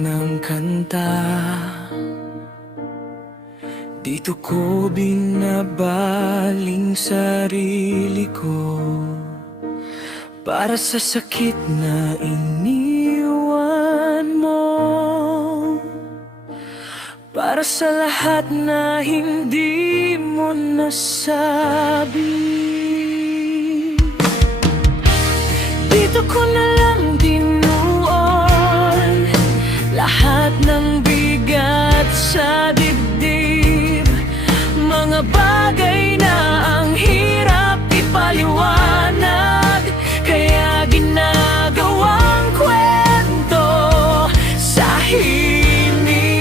ng kanta. Dito ko binabaling sarili ko para sa sakit na iniwan mo, para sa lahat na hindi mo nasabi. Dito ko na lang binuon lahat ng bigat sa dibdib, mga bagay na ang hirap ipaliwanag, kaya ginagawang kwento sa himig.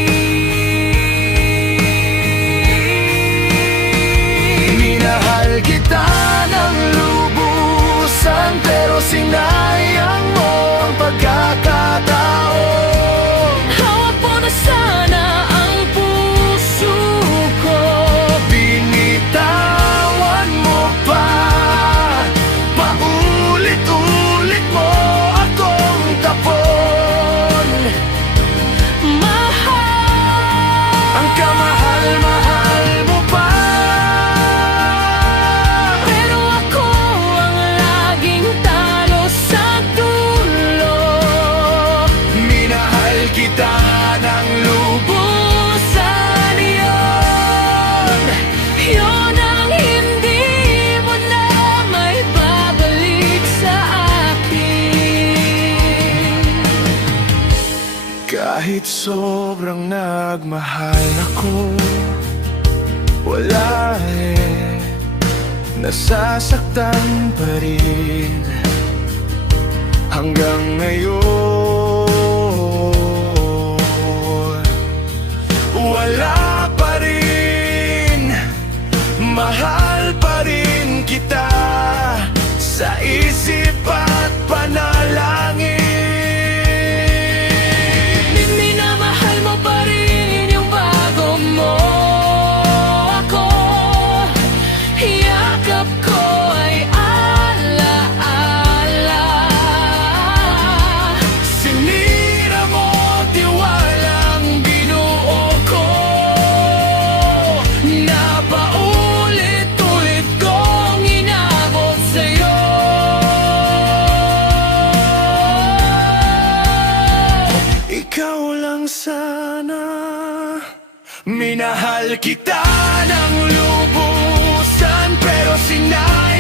Minahal kita ng lubusan, pero sinayang mo ang pagkakataon. Hawak mo na sana ang puso ko, binitawan mo pa, paulit-ulit mo akong tapon. Mahal, ang kamahal-mahal mo pa, pero ako ang laging talo sa dulo. Minahal kita ng lubusan, yun ang hindi mo na may babalik sa akin. Kahit sobrang nagmahal ako, wala nasasaktan pa rin hanggang ngayon. Wala pa rin, mahal pa rin kita sa isip at panalangin. Minamahal mo pa rin yung bago mo ako, yakap ko ay alaala. Sinira mo tiwalang binuo ko, na paulit-ulit kong inabot sa'yo. Ikaw lang sana. Minahal kita ng lubusan, pero sinayang